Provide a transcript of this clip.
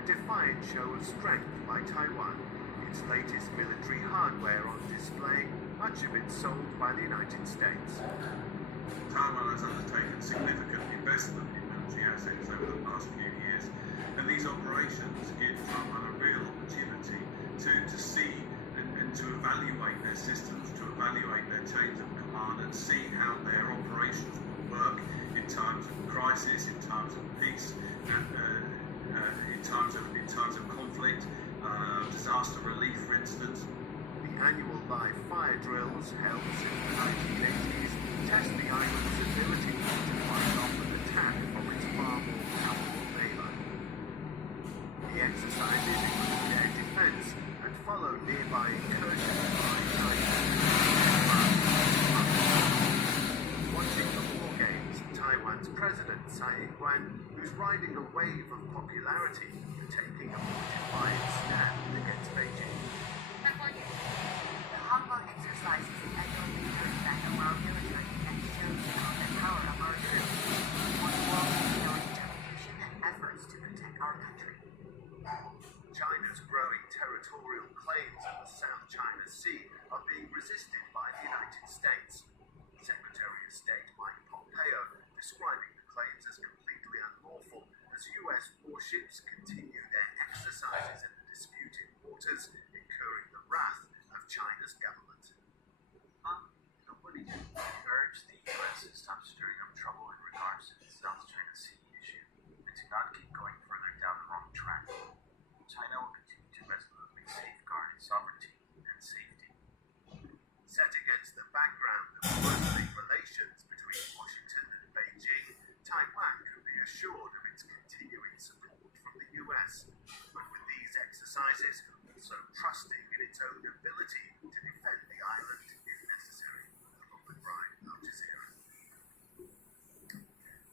a defiant show of strength by Taiwan, its latest military hardware on display, much of it sold by the United States. Taiwan has undertaken significant investment in military assets over the past few years, and these operations give Taiwan a real opportunity to see and to evaluate their systems, to evaluate their chains of command, and see how their operations will work in times of crisis, in times of peace, and in times of conflict, disaster relief, for instance. The annual live fire drills held since the 1980s test the island's ability to fight off an attack from its far more powerful neighbor. The exercises include air defense and follow nearby incursions by Chinese. Watching the war games, Taiwan's President Tsai Ing-wen, who's riding a wave of popularity for taking a more defiant stand against Beijing. The Hong Kong exercise is an annual military event of our military and shows the combat power of our troops, one world in our determination and efforts to protect our country. China's growing territorial claims in the South China Sea are being resisted by the United States. Secretary of State Mike Pompeo describing the claims as completely unlawful as U.S. warships continue their exercises in the disputed waters, incurring the wrath of China's government. What do you urge the U.S. to stop stirring up trouble in regards to the South China Sea issue and to not keep going further down the wrong track? China will continue to resolutely safeguard its sovereignty and safety. Set against the background of friendly relations between Washington and Beijing, Taiwan can be assured of its continuing support from the U.S., but with these exercises also trusting in its own ability to